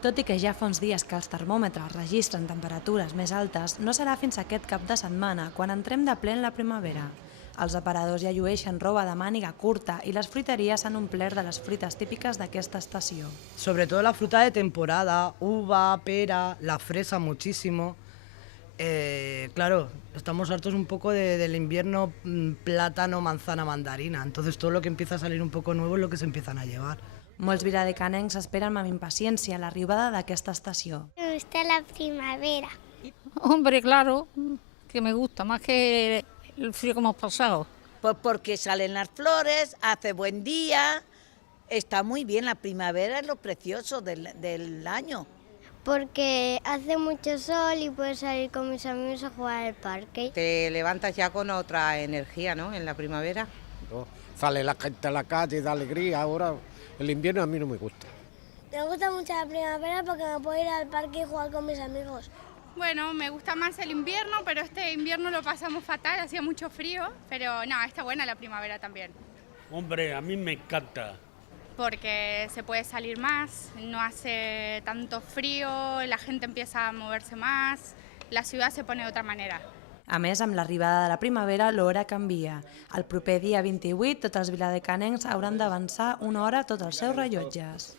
Tot i que ja fa uns dies que els termòmetres registren temperatures més altes, no serà fins aquest cap de setmana, quan entrem de ple en la primavera. Els aparadors ja llueixen roba de màniga curta i les fruiteries s'han omplert de les fruites típiques d'aquesta estació. Sobre todo la fruta de temporada, uva, pera, la fresa muchísimo. Claro, estamos hartos un poco del invierno, plátano, manzana, mandarina. Entonces todo lo que empieza a salir un poco nuevo es lo que se empiezan a llevar. Molts viladecanencs esperen amb impaciència l'arribada d'aquesta estació. Me gusta la primavera. Hombre, claro, que me gusta, más que el frío que hemos pasado. Pues porque salen las flores, hace buen día, está muy bien, la primavera es lo precioso del año. Porque hace mucho sol y puedo salir con mis amigos a jugar al parque. Te levantas ya con otra energía, ¿no?, en la primavera. ¿No? Sale la gente a la calle, da alegría. Ahora el invierno a mí no me gusta. Me gusta mucho la primavera porque me puedo ir al parque y jugar con mis amigos. Bueno, me gusta más el invierno, pero este invierno lo pasamos fatal, hacía mucho frío, pero no, está buena la primavera también. Hombre, a mí me encanta. Porque se puede salir más, no hace tanto frío, la gente empieza a moverse más, la ciudad se pone de otra manera. A més, amb l'arribada de la primavera, l'hora canvia. El proper dia 28, tots els viladecanencs hauran d'avançar una hora tots els seus rellotges.